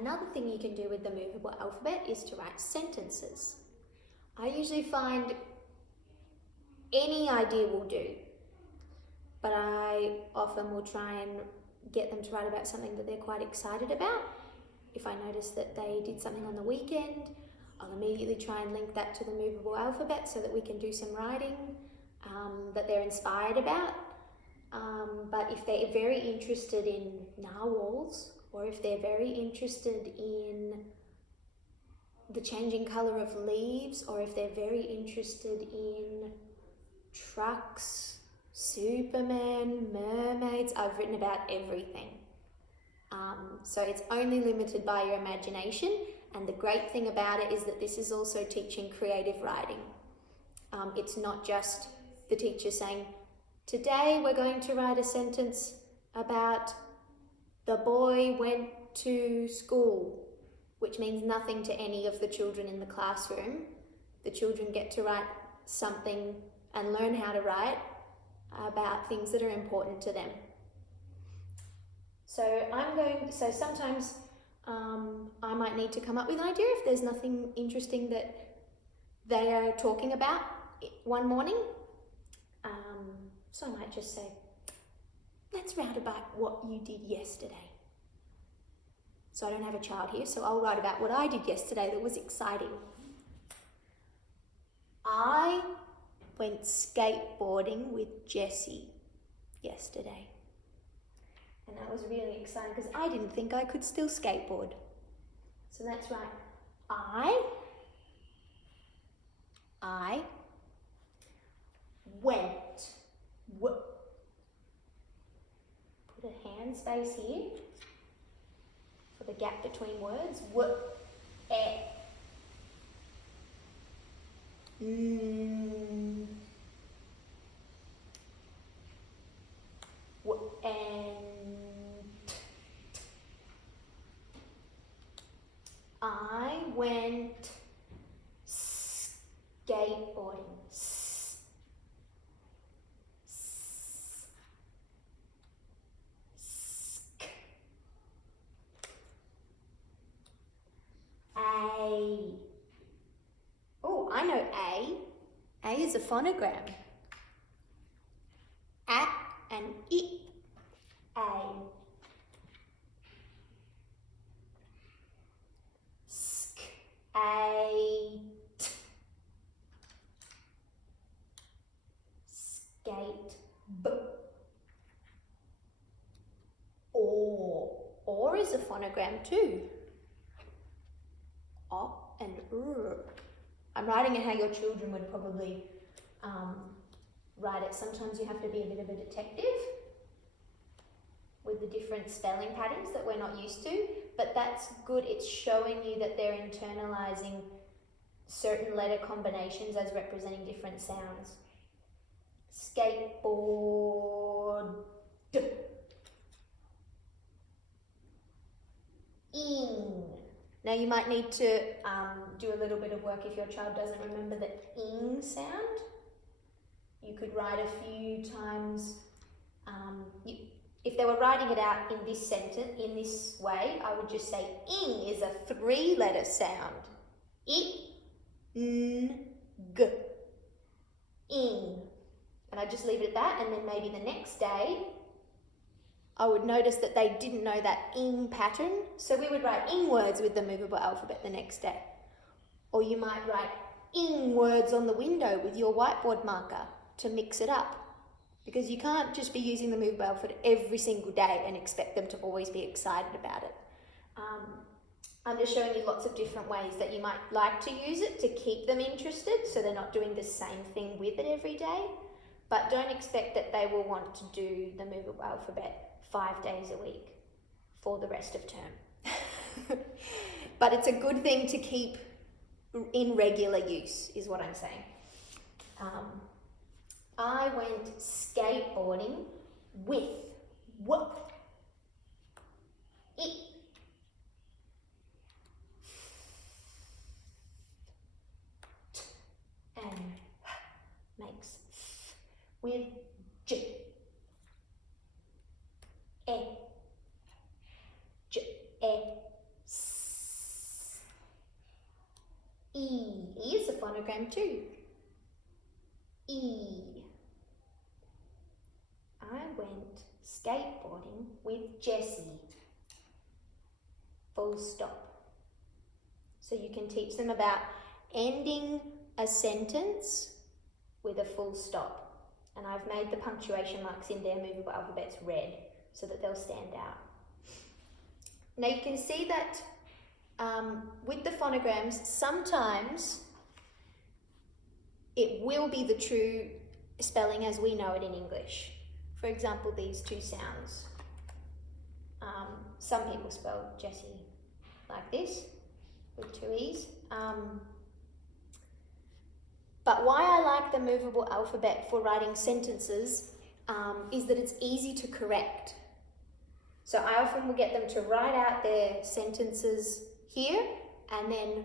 Another thing you can do with the movable alphabet is to write sentences. I usually find any idea will do, but I often will try and get them to write about something that they're quite excited about. If I notice that they did something on the weekend, I'll immediately try and link that to the movable alphabet so that we can do some writing that they're inspired about. But if they're very interested in narwhals, or if they're very interested in the changing colour of leaves, or if they're very interested in trucks, Superman, mermaids, I've written about everything. So it's only limited by your imagination, and the great thing about it is that this is also teaching creative writing. It's not just the teacher saying, today we're going to write a sentence about the boy went to school, which means nothing to any of the children in the classroom. The children get to write something and learn how to write about things that are important to them. So sometimes I might need to come up with an idea if there's nothing interesting that they are talking about one morning. So I might just say, let's write about what you did yesterday. So I don't have a child here, so I'll write about what I did yesterday that was exciting. I went skateboarding with Jessie yesterday. And that was really exciting because I didn't think I could still skateboard. So that's right. I went. Put a hand space here for the gap between words. I went skateboarding. Oh, I know A. A is a phonogram. A and I. A. Skate. Skate. B. Or is a phonogram too. O and R. I'm writing it how your children would probably write it. Sometimes you have to be a bit of a detective with the different spelling patterns that we're not used to, but that's good. It's showing you that they're internalizing certain letter combinations as representing different sounds. Skateboard. Ing. Now you might need to do a little bit of work if your child doesn't remember the ing sound. You could write a few times. If they were writing it out in this sentence, in this way, I would just say ing is a 3-letter sound. I, n, g. Ing. And I just leave it at that, and then maybe the next day I would notice that they didn't know that ing pattern, so we would write ing words with the movable alphabet the next day. Or you might write ing words on the window with your whiteboard marker to mix it up, because you can't just be using the movable alphabet every single day and expect them to always be excited about it. I'm just showing you lots of different ways that you might like to use it to keep them interested, so they're not doing the same thing with it every day. But don't expect that they will want to do the movable alphabet 5 days a week for the rest of term. But it's a good thing to keep in regular use, is what I'm saying. I went skateboarding with it. And makes with j. E, j, e, s. phonogram too. E. I went skateboarding with Jessie. Full stop. So you can teach them about ending a sentence with a full stop. And I've made the punctuation marks in their movable alphabets red so that they'll stand out. Now you can see that with the phonograms, sometimes it will be the true spelling as we know it in English. For example, these two sounds. Some people spell Jessie like this, with two E's. But why I like the movable alphabet for writing sentences is that it's easy to correct. So I often will get them to write out their sentences here, and then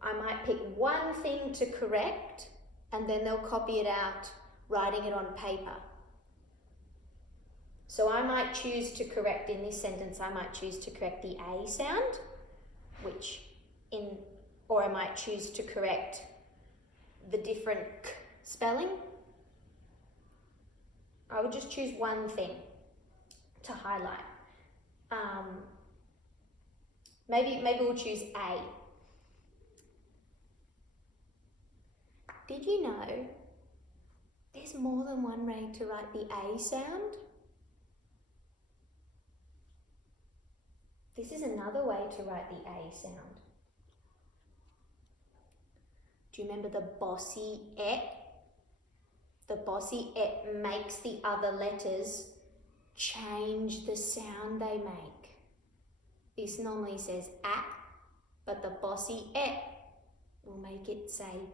I might pick one thing to correct, and then they'll copy it out, writing it on paper. So I might choose to correct in this sentence, I might choose to correct the A sound, or I might choose to correct the different K spelling. I would just choose one thing to highlight. Maybe we'll choose A. Did you know there's more than one way to write the A sound? This is another way to write the A sound. Do you remember the bossy et? The bossy et makes the other letters change the sound they make. This normally says a, but the bossy et will make it say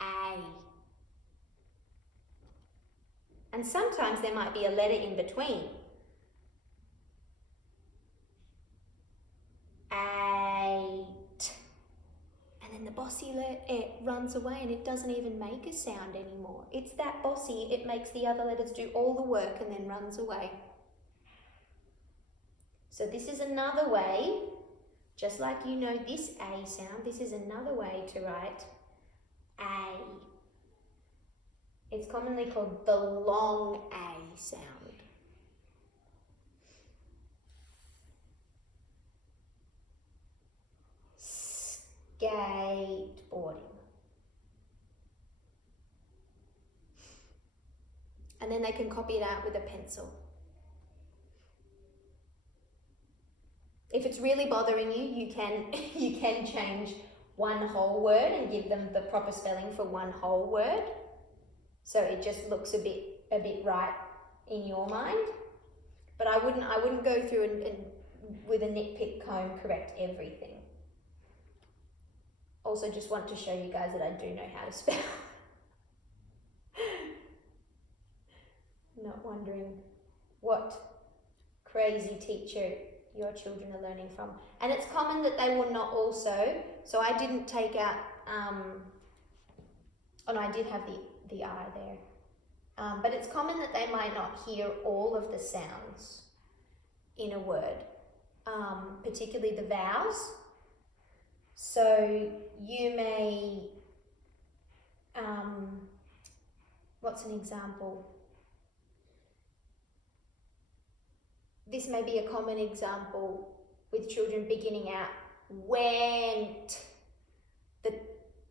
a. And sometimes there might be a letter in between. Eight. And then the bossy et runs away and it doesn't even make a sound anymore. It's that bossy, it makes the other letters do all the work and then runs away. So this is another way, just like you know this A sound, this is another way to write A. It's commonly called the long A sound. Skateboarding. And then they can copy it out with a pencil. If it's really bothering you, you can change one whole word and give them the proper spelling for one whole word. So it just looks a bit right in your mind. But I wouldn't go through and with a nitpick comb correct everything. Also just want to show you guys that I do know how to spell. Not wondering what crazy teacher your children are learning from. And it's common that they will not also, so I didn't take out, and I did have the I there. But it's common that they might not hear all of the sounds in a word, particularly the vowels. So you may, what's an example? This may be a common example with children beginning out. Went. The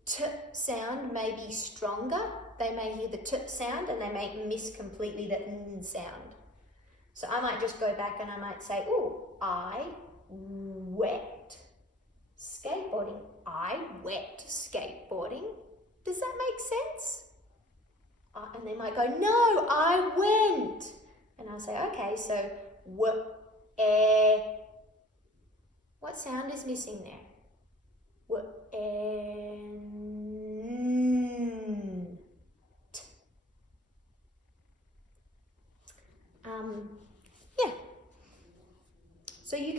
T sound may be stronger. They may hear the T sound and they may miss completely the N sound. So I might just go back and I might say, oh, I wet skateboarding. I wet skateboarding. Does that make sense? And they might go, no, I went. And I say, okay, so what sound is missing there? Yeah. So you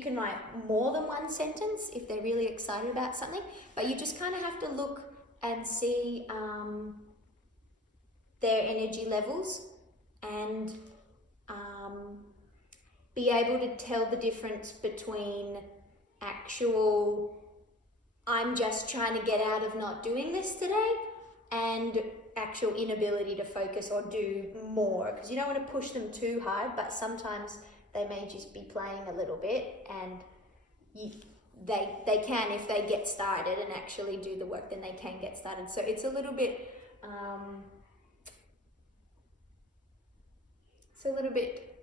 can write more than one sentence if they're really excited about something, but you just kind of have to look and see their energy levels and be able to tell the difference between actual I'm just trying to get out of not doing this today, and actual inability to focus or do more, because you don't want to push them too hard, but sometimes they may just be playing a little bit, and they can, if they get started and actually do the work, then they can get started. So it's a little bit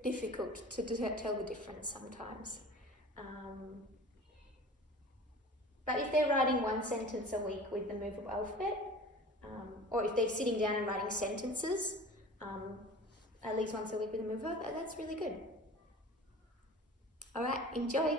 difficult to tell the difference sometimes. But if they're writing one sentence a week with the Moveable alphabet, or if they're sitting down and writing sentences at least once a week with the Moveable, that's really good. All right, enjoy.